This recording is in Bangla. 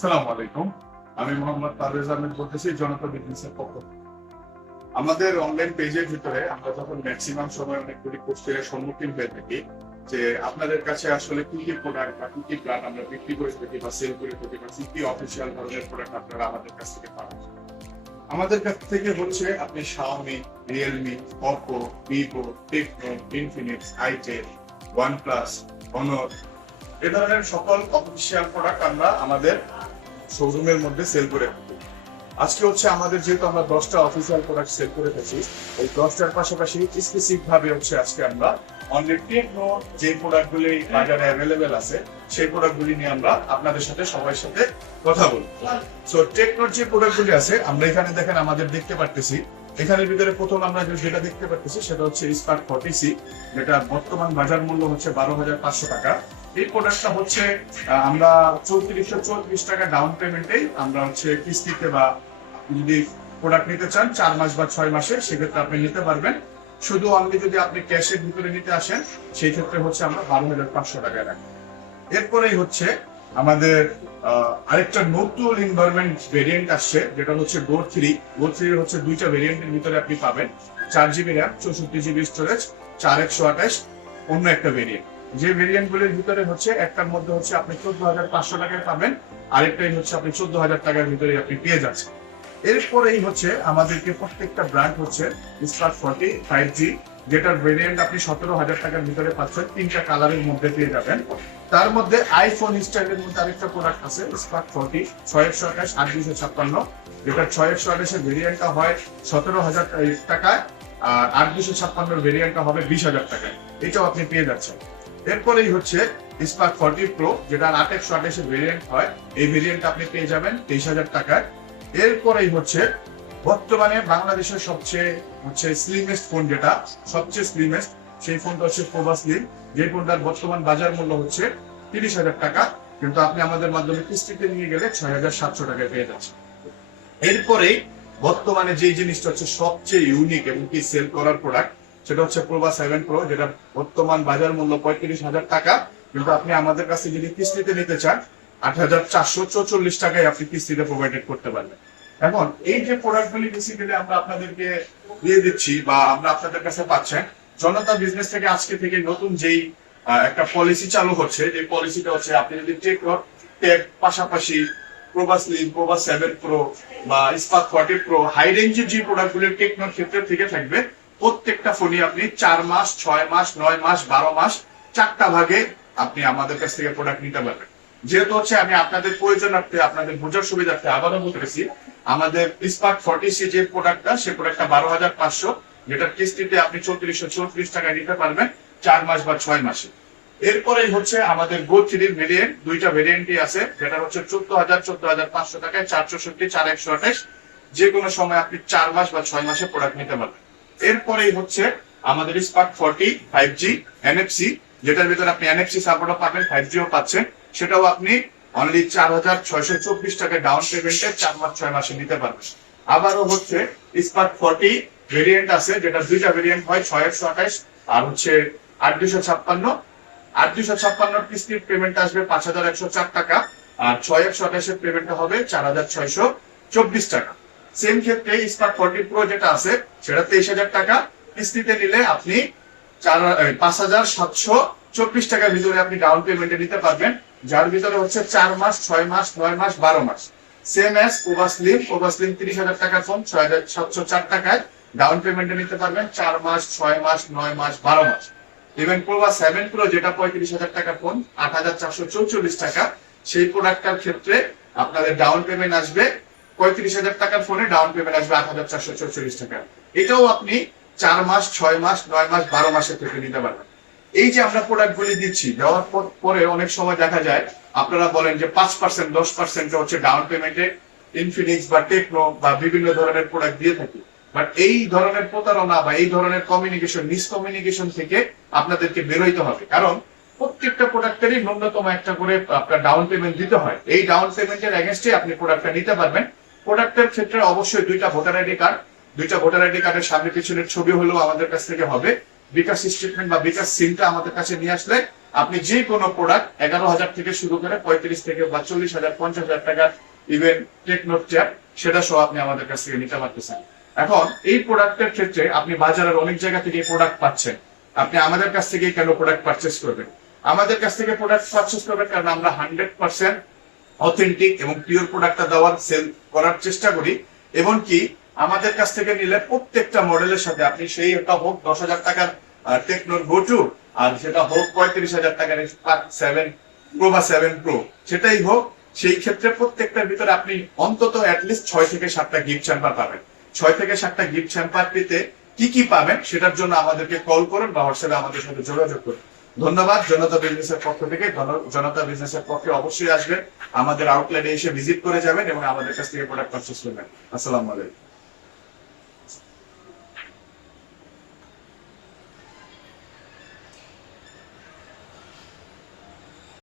আসসালামু আলাইকুম। আমি মোহাম্মদ পারভেজ আহমেদ বলতেছি জনতা বিজনেসের পক্ষ থেকে। আমাদের অনলাইন পেজের ভিতরে আমরা যখন ম্যাক্সিমাম সময় অনেকগুলি কোশ্চেনের সম্মুখীন হয়ে থাকি যে আপনাদের কাছে আসলে কি কি প্রোডাক্ট বা কি কি প্ল্যান আমরা বিক্রি করে থাকি বা সেল করে থাকি বা কি কি অফিসিয়াল ধরনের প্রোডাক্ট আপনারা আমাদের কাছ থেকে পাবেন। আমাদের কাছ থেকে হচ্ছে আপনি Xiaomi, Realme, Oppo, Vivo, Tecno, Infinix, itel, OnePlus, Honor এ ধরনের সকল অফিসিয়াল প্রোডাক্ট আমরা আমাদের শোরুমের মধ্যে সেল করে থাকি। আজকে হচ্ছে আমাদের যেহেতু আমরা 10টা অফিসিয়াল প্রোডাক্ট সেল করে থাকি, এই 10টার পাশাপাশি স্পেসিফিক ভাবে হচ্ছে আজকে আমরা অনলি টেকনো যে প্রোডাক্টগুলি বাজারে অ্যাভেলেবেল আছে সেই প্রোডাক্টগুলি নিয়ে আমরা আপনাদের সাথে সবার সাথে কথা বলবো। সো টেকনোর যে প্রোডাক্টগুলি আছে আমরা এখানে দেখেন আমাদের দেখতে পারতেছি, এখানের ভিতরে প্রথম আমরা যেটা দেখতে পারতেছি সেটা হচ্ছে স্পার্ক 40C, যেটা বর্তমান বাজার মূল্য হচ্ছে 12,500 টাকা। এই প্রোডাক্টটা হচ্ছে আমরা 3434 টাকা ডাউন পেমেন্টেই আমরা হচ্ছে কিস্তিতে বা আপনি যদি প্রোডাক্ট নিতে চান 4 মাস বা 6 মাসে সেক্ষেত্রে আপনি নিতে পারবেন। শুধু অনলি যদি আপনি ক্যাশের ভিতরে নিতে আসেন সেই ক্ষেত্রে হচ্ছে আমরা 12,500 টাকায় রাখি। এরপরেই হচ্ছে আমাদের আরেকটা নতুন এনভায়রনমেন্ট ভেরিয়েন্ট আসছে যেটা হচ্ছে গো3 হচ্ছে দুইটা ভেরিয়েন্টের ভিতরে আপনি পাবেন 4GB র্যাম, 64GB স্টোরেজ, 4128 অন্য একটা ভেরিয়েন্ট। যে ভেরিয়েন্ট গুলির ভিতরে হচ্ছে একটার মধ্যে হচ্ছে আপনি 14,500 টাকায় পাবেন, আরেকটাই হচ্ছে আপনি 14,000 টাকার ভিতরে আপনি পেয়ে যাচ্ছেন। এরপরেই হচ্ছে আমাদেরকে প্রত্যেকটা ব্র্যান্ড হচ্ছে স্পার্ক 40 5G, যেটার ভেরিয়েন্ট আপনি 17,000 টাকার ভিতরে পাচ্ছেন, 3টা কালারের মধ্যে পেয়ে যাবেন। তার মধ্যে আইফোন স্টাইলের মধ্যে আরেকটা প্রোডাক্ট আছে স্পার্ক 40 6128 8256, যেটা 6128 এর ভেরিয়েন্টটা হয় 17,000 টাকায়, আর 8256 ভেরিয়েন্টটা হবে 20,000 টাকায়। এটাও আপনি পেয়ে যাচ্ছেন। এরপরেই হচ্ছে স্পার্ক 40 প্রো, যেটা 8128 এর ভেরিয়েন্ট হয়, এই ভেরিয়েন্ট আপনি পেয়ে যাবেন 23,000 টাকায়। এরপরেই হচ্ছে বর্তমানে বাংলাদেশের সবচেয়ে স্লিমেস্ট ফোন, যেটা সবচেয়ে স্লিমেস্ট সেই ফোনটা হচ্ছে প্রোভা স্লিম, যে ফোনটার বর্তমান বাজার মূল্য হচ্ছে 30,000 টাকা, কিন্তু আপনি আমাদের মাধ্যমে কিস্তিতে নিয়ে গেলে 6,700 টাকায় পেয়ে যাচ্ছেন। এরপরে বর্তমানে যে জিনিসটা হচ্ছে সবচেয়ে ইউনিক এবং কি সেল করার প্রোডাক্ট সেটা হচ্ছে প্রোভা 7 প্রো, যেটা বর্তমান বাজার মূল্য 35,000 টাকা, কিন্তু আপনি আমাদের কাছে যদি কিস্তিতে নিতে চান 8,444 টাকায় আপনি কিস্তিতে প্রোভাইডেড করতে পারবেন। এখন এই যে প্রোডাক্টগুলি বেসিক্যালি আমরা আপনাদেরকে দিয়ে দিচ্ছি বা আমরা আপনাদের কাছে পাচ্ছেন, জনতা বিজনেস থেকে আজকে থেকে নতুন যেই একটা পলিসি চালু হচ্ছে, যে পলিসিটা হচ্ছে আপনি যদি টেক পাশাপাশি প্রোভা স্লিম, প্রোভা 7 প্রো বা স্পার্ক 40 প্রো হাই রেঞ্জের যে প্রোডাক্টগুলি টেকনোর ক্ষেত্রে থেকে থাকবে, প্রত্যেকটা ফোনই আপনি 4 মাস, 6 মাস, 9 মাস, 12 মাস 4টা ভাগে আপনি আমাদের কাছ থেকে প্রোডাক্ট নিতে পারবেন। যেহেতু হচ্ছে আমি আপনাদের প্রয়োজনার্থে আপনাদের বোঝার সুবিধার্থে আবারও বলতেছি, আমাদের স্পার্ক 40C যে প্রোডাক্টটা সে প্রোডাক্টটা 12,500, যেটার কিস্তিতে আপনি 3434 টাকায় নিতে পারবেন 4 মাস বা 6 মাসে। এরপরেই হচ্ছে আমাদের গো3 ভেরিয়েন্ট, দুইটা ভেরিয়েন্টই আছে, যেটা হচ্ছে 14,000 14,500 টাকায় 464 4128, যে কোনো সময় আপনি 4 মাস বা 6 মাসে প্রোডাক্ট নিতে পারবেন। এরপরেই হচ্ছে আমাদের স্পার্ক 40 5G NFC, যেটার ভিতরে আপনি NFC সাপোর্টও পাবেন, 5Gও পাচ্ছেন, সেটাও আপনি অনলি 4,624 টাকা ডাউন পেমেন্টে 4 মাস 6 মাসে নিতে পারবেন। আবারও হচ্ছে স্পার্ক 40 ভেরিয়েন্ট আছে, যেটা দুইটা ভেরিয়েন্ট হয় 6128 আর হচ্ছে 8256। 8256 কিস্তির পেমেন্ট আসবে 5,104 টাকা, আর 6128 এর পেমেন্ট হবে 4,624 টাকা। সেম ক্ষেত্রে স্পার্ক 40 প্রো যেটা আছে সেটা 23,000 টাকা, কিস্তিতে নিলে আপনি 5,724 টাকার ভিতরে আপনি ডাউন পেমেন্টে নিতে পারবেন, যার ভিতরে হচ্ছে 4 মাস, 6 মাস, 9 মাস, 12 মাস। সেম অ্যাজ প্রোভা স্লিম 30,000 টাকার ফোন 6,704 টাকায় ডাউন পেমেন্টে নিতে পারবেন 4 মাস, 6 মাস, 9 মাস, 12 মাস। ইভেন প্রোভা 7 প্রো যেটা 35,000 টাকার ফোন 8,444 টাকা, সেই প্রোডাক্টটার ক্ষেত্রে আপনাদের ডাউন পেমেন্ট আসবে 35,000 টাকার ফোনে ডাউন পেমেন্ট আসবে 8,444 টাকা। এটাও আপনি 4 মাস, 6 মাস, 9 মাস, 12 মাসের থেকে নিতে পারবেন। এই যে আমরা প্রোডাক্ট গুলি দিচ্ছি, দেওয়ার পরে অনেক সময় দেখা যায় আপনারা বলেন যে 5% 10% হচ্ছে ডাউন পেমেন্টে ইনফিনিক্স বা টেকনো বা বিভিন্ন ধরনের প্রোডাক্ট দিয়ে থাকি, বাট এই ধরনের প্রতারণা বা এই ধরনের মিসকমিউনিকেশন থেকে আপনাদেরকে বেরোইতে হবে, কারণ প্রত্যেকটা প্রোডাক্টেরই ন্যূনতম একটা করে আপনার ডাউন পেমেন্ট দিতে হয়। এই ডাউন পেমেন্টের এগেনস্টে আপনি প্রোডাক্টটা নিতে পারবেন। প্রোডাক্টের ক্ষেত্রে অবশ্যই দুইটা ভোটার আইডি কার্ডের সামনে পিছনের ছবি হলেও আমাদের কাছ থেকে হবে। বিকাশ স্টেটমেন্ট বা বিকাশ সিমটা আমাদের কাছে নিয়ে আসলে আপনি যে কোনো প্রোডাক্ট 11,000 থেকে শুরু করে 35 থেকে বা 40,000 50,000 টাকার ইভেন টেকনোর চেয়ার সেটা সহ আপনি আমাদের কাছ থেকে নিতে পারতেছেন। এখন এই প্রোডাক্টের ক্ষেত্রে আপনি বাজারের অনেক জায়গা থেকে প্রোডাক্ট পাচ্ছেন, আপনি আমাদের কাছ থেকে কেন প্রোডাক্ট পারচেস করবেন? আমাদের কাছ থেকে প্রোডাক্ট পারচেস করবেন কারণ আমরা 100% অথেন্টিক এবং পিওর প্রোডাক্টটা দেওয়ার সেল করার চেষ্টা করি। এবং কি আমাদের কাছ থেকে নিলে প্রত্যেকটা মডেলের সাথে আপনি সেই একটা হোক 10,000 টাকার টেকনোর গো2, আর সেটা হোক 35,000 টাকার 7 প্রো বা 7 প্রো, সেটাই হোক, সেই ক্ষেত্রে প্রত্যেকটার ভিতরে আপনি অন্তত অ্যাটলিস্ট 6 থেকে 7টা গিফট হ্যাম্পার পাবেন। 6 থেকে 7টা গিফট হ্যাম্পার পেতে কি কি পাবেন সেটার জন্য আমাদেরকে কল করুন বা হোয়াটসঅ্যাপে আমাদের সাথে যোগাযোগ করুন। ধন্যবাদ। জনতা বিজনেসের পক্ষ থেকে জনতা বিজনেসের পক্ষে অবশ্যই আসবেন, আমাদের আউটলেটে এসে ভিজিট করে যাবেন এবং আমাদের কাছ থেকে প্রোডাক্ট পারচেজ করবেন। আসসালামু আলাইকুম।